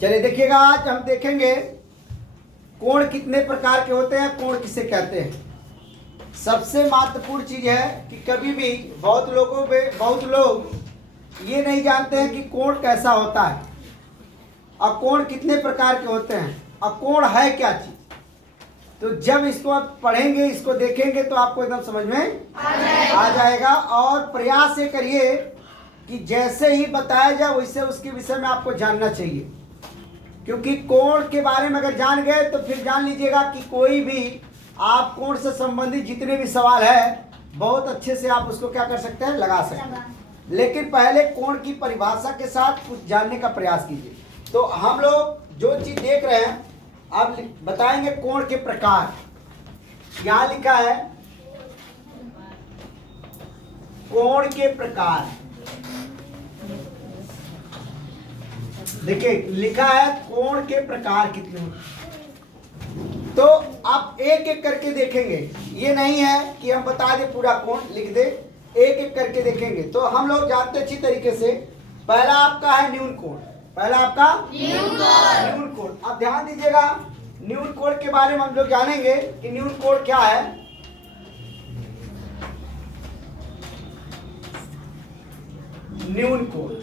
चलिए देखिएगा, आज हम देखेंगे कोण कितने प्रकार के होते हैं, कोण किसे कहते हैं। सबसे महत्वपूर्ण चीज है कि कभी भी बहुत लोग ये नहीं जानते हैं कि कोण कैसा होता है और कोण कितने प्रकार के होते हैं और कोण है क्या चीज। तो जब इसको आप पढ़ेंगे, इसको देखेंगे तो आपको एकदम समझ में आ जाएगा। और प्रयास ये करिए कि जैसे ही बताया जाए वैसे उसके विषय में आपको जानना चाहिए, क्योंकि कोण के बारे में अगर जान गए तो फिर जान लीजिएगा कि कोई भी आप कोण से संबंधित जितने भी सवाल है बहुत अच्छे से आप उसको क्या कर सकते हैं, लगा सकते हैं। लेकिन पहले कोण की परिभाषा के साथ कुछ जानने का प्रयास कीजिए। तो हम लोग जो चीज देख रहे हैं अब बताएंगे कोण के प्रकार। यहाँ लिखा है कोण के प्रकार। देखिए लिखा है कोण के प्रकार कितने होते। तो आप एक एक करके देखेंगे, ये नहीं है कि हम बता दें पूरा कोण लिख दे, एक एक करके देखेंगे। तो हम लोग जानते अच्छी तरीके से। पहला आपका है न्यून कोण। पहला आपका न्यून कोण। अब ध्यान दीजिएगा, न्यून कोण के बारे में हम लोग जानेंगे कि न्यून कोण क्या है। न्यून कोण।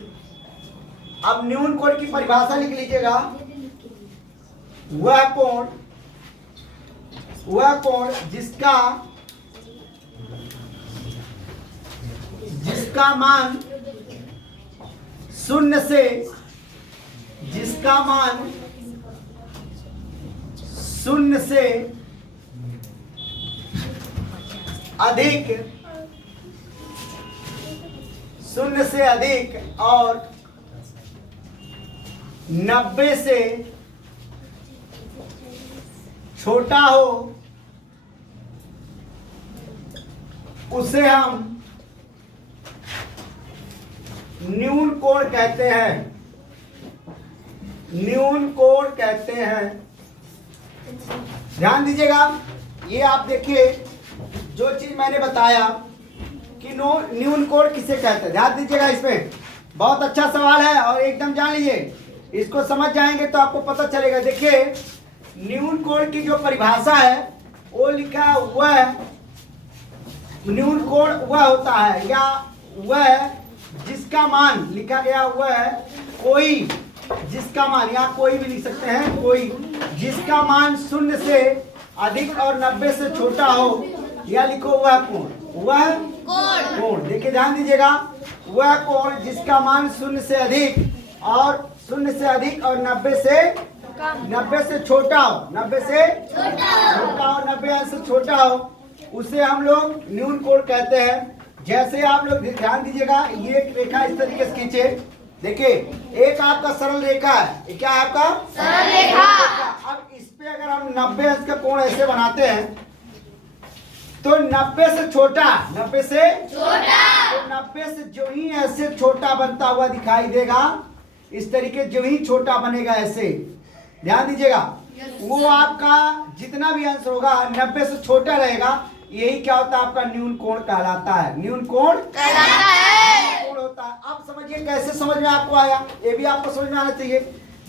अब न्यून कोण की परिभाषा लिख लीजिएगा। वह कोण जिसका मान शून्य से अधिक और 90 से छोटा हो उसे हम न्यून कोण कहते हैं। न्यून कोण कहते हैं। ध्यान दीजिएगा, ये आप देखिए जो चीज मैंने बताया कि न्यून कोण किसे कहते हैं। ध्यान दीजिएगा, इसमें बहुत अच्छा सवाल है और एकदम जान लीजिए, इसको समझ जाएंगे तो आपको पता चलेगा। देखिए न्यून कोण की जो परिभाषा है वो लिखा वह न्यून कोण वह होता है या वह जिसका मान, लिखा गया वह कोई जिसका मान, या कोई भी लिख सकते हैं, कोई जिसका मान शून्य से अधिक और 90 से छोटा हो, या लिखो वह कोण। वह कोण। देखिए ध्यान दीजिएगा, वह कोण जिसका मान शून्य से अधिक और 90 से छोटा हो, 90 से छोटा हो, 90 अंश से छोटा हो, उसे हम लोग न्यून कोण कहते हैं। जैसे आप लोग ध्यान दीजिएगा, ये एक रेखा इस तरीके से खींचे। देखिए एक आपका सरल रेखा है, क्या है आपका सरल रेखा। अब इस पे अगर हम 90 अंश का कोण ऐसे बनाते हैं तो 90 से छोटा, तो 90 से जो ही ऐसे छोटा बनता हुआ दिखाई देगा, इस तरीके जो ही छोटा बनेगा ऐसे, ध्यान दीजिएगा, वो आपका जितना भी अंश होगा 90 से छोटा रहेगा, यही क्या होता है, आपका न्यून कोण कहलाता है। न्यून कोण कहलाता है, कोण होता है। अब समझिए कैसे समझ में आपको आया, ये भी आपको समझ में आना चाहिए।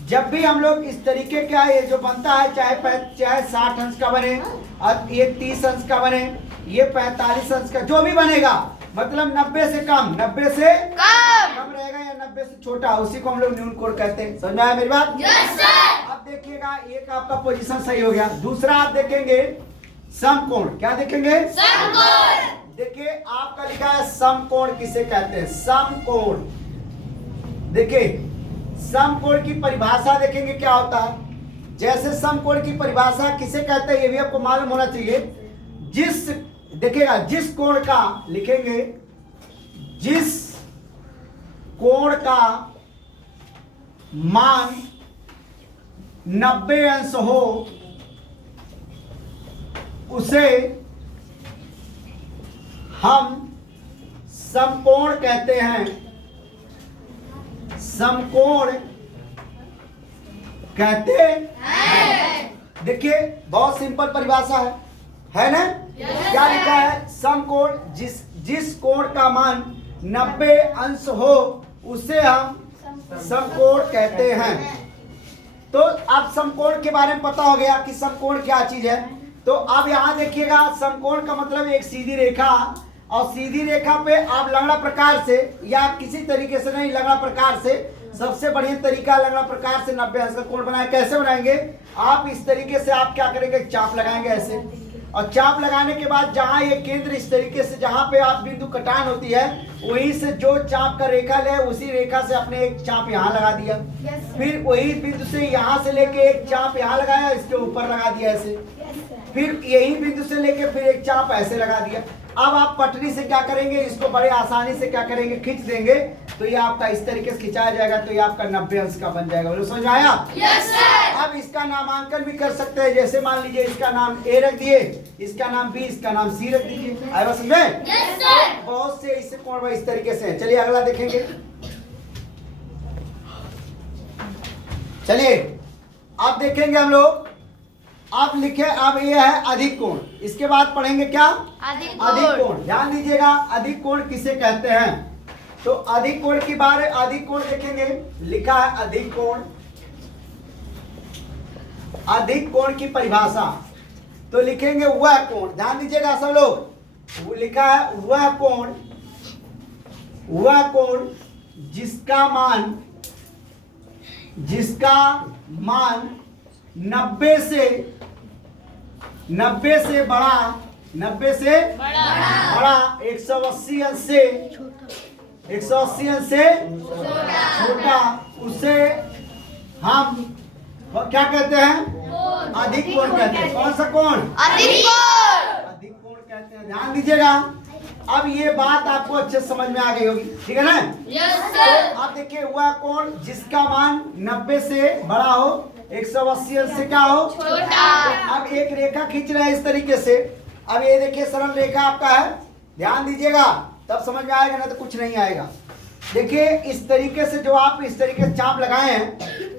जब भी हम लोग इस तरीके का ये जो बनता है, चाहे 60 अंश का बने और ये 30 अंश का बने, ये 45 अंश का जो भी बनेगा, मतलब 90 से कम रहेगा या 90 से छोटा, उसी को हम लोग न्यून कोण कहते हैं। समझ में आया मेरी बात? Yes sir. अब देखिएगा, एक आपका पोजीशन सही हो गया। दूसरा आप देखेंगे समकोण। क्या देखेंगे? समकोण। देखिए आपका लिखा है समकोण किसे कहते हैं, समकोण। देखिए समकोण की परिभाषा देखेंगे क्या होता है। जैसे समकोण की परिभाषा किसे कहते हैं ये भी आपको मालूम होना चाहिए। देखिएगा जिस कोण का, लिखेंगे जिस कोण का मान 90 अंश हो उसे हम समकोण कहते हैं। समकोण कहते हैं। देखिए बहुत सिंपल परिभाषा है ना? क्या लिखा है? समकोण जिस कोण का मान 90 अंश हो उसे हम समकोण कहते हैं। तो अब समकोण के बारे में पता हो गया कि समकोण क्या चीज है। तो अब यहाँ देखिएगा, समकोण का मतलब एक सीधी रेखा, और सीधी रेखा पे आप लंगड़ा प्रकार से या किसी तरीके से नहीं, लंगड़ा प्रकार से सबसे बढ़िया तरीका लंगड़ा प्रकार से 90 अंश का कोण बनाए। कैसे बनाएंगे आप, इस तरीके से आप क्या करेंगे, चाप लगाएंगे ऐसे, और चाप लगाने के बाद जहां ये केंद्र इस तरीके से जहां पे आप बिंदु कटान होती है, वहीं से जो चाप का रेखा ले उसी रेखा से आपने एक चाप यहाँ लगा दिया। फिर वही बिंदु से यहाँ से लेके एक चाप यहाँ लगाया, इसके ऊपर लगा दिया ऐसे। फिर यही बिंदु से लेके फिर एक चाप ऐसे लगा दिया। अब आप पटरी से क्या करेंगे, इसको बड़े आसानी से क्या करेंगे, खींच देंगे, तो ये आपका इस तरीके से खिंचाया जाएगा, तो ये आपका 90 अंश का बन जाएगा। बोलो समझ आया? Yes sir. अब इसका नामांकन भी कर सकते हैं, जैसे मान लीजिए इसका नाम ए रख दिए, इसका नाम बी, इसका नाम सी रख दीजिए। आया समझे? Yes sir. बहुत से इससे कोण इस तरीके से है। चलिए अगला देखेंगे। चलिए अब देखेंगे हम लोग, अब लिखे, अब ये है अधिक कोण। इसके बाद पढ़ेंगे क्या, अधिक कोण। ध्यान दीजिएगा, अधिक कोण किसे कहते हैं। तो अधिक कोण की बारे, अधिक कोण देखेंगे, लिखा है अधिक कोण। अधिक कोण की परिभाषा तो लिखेंगे वह कोण, ध्यान दीजिएगा सब लोग, वो लिखा है वह कोण जिसका मान 90 से बड़ा 180 अंश से छोटा, उसे हम क्या कहते हैं, अधिक कोण कहते हैं। कौन सा कोण, अधिक कोण कहते हैं। ध्यान दीजिएगा, अब ये बात आपको अच्छे समझ में आ गई होगी, ठीक है ना? Yes sir. तो आप देखिए, वह कोण जिसका मान 90 से बड़ा हो, 180 अंश से क्या हो, छोटा। अब एक रेखा खींच रहे हैं इस तरीके से। अब ये देखिए सरल रेखा आपका है, ध्यान दीजिएगा, तब समझ में आएगा, ना तो कुछ नहीं आएगा। देखिए इस तरीके से जो आप इस तरीके से चाप लगाए हैं,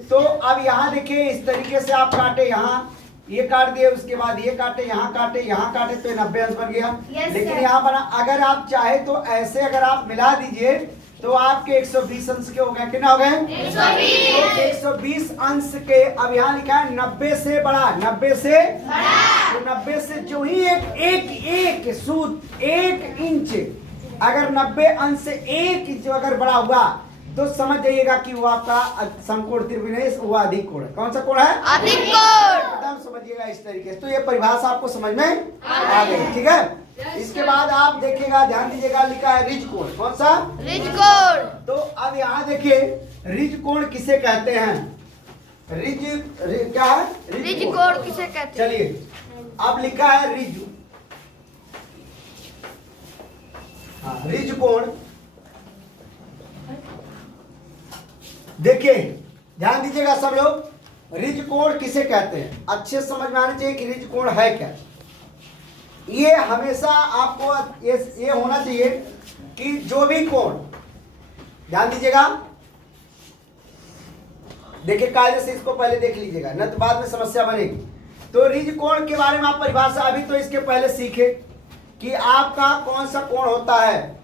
तो अब यहाँ देखिए इस तरीके से आप काटे, यहाँ ये काट दिए, उसके बाद ये काटे, यहाँ काटे, तो 90 अंश बन गया। लेकिन यहाँ बना, अगर आप चाहे तो ऐसे अगर आप मिला दीजिए तो आपके 120 अंश के हो गए। कितना हो गए, 120 अंश के। अब यहाँ लिखा है 90 से बड़ा, 90 से तो 90 से जो ही एक सूत 1 इंच, अगर 90 अंश से 1 इंच अगर बड़ा हुआ, तो समझ जाइएगा कि वो आपका समकोण त्रिविनेश, वो अधिक कोण है। कौन सा कोण है, अधिक कोण। एकदम समझिएगा इस तरीके से। तो ये परिभाषा आपको समझ में आ गई, ठीक है? इसके बाद आप देखिएगा, ध्यान दीजिएगा, लिखा है रिज कोण। कौन सा, रिज कोण। तो अब यहाँ देखिए रिज कोण किसे कहते हैं, क्या है, रिज कोण किसे कहते हैं। चलिए अब लिखा है रिज, रिज कोण। देखिए ध्यान दीजिएगा सब लोग, रिज कोण किसे कहते हैं, अच्छे समझ में आना चाहिए कि रिज कोण है क्या। ये हमेशा आपको ये होना चाहिए कि जो भी कोण, ध्यान दीजिएगा, देखिए कायदे से इसको पहले देख लीजिएगा, न तो बाद में समस्या बनेगी। तो रिज कोण के बारे में आप परिभाषा अभी तो इसके पहले सीखे कि आपका कौन सा कोण होता है।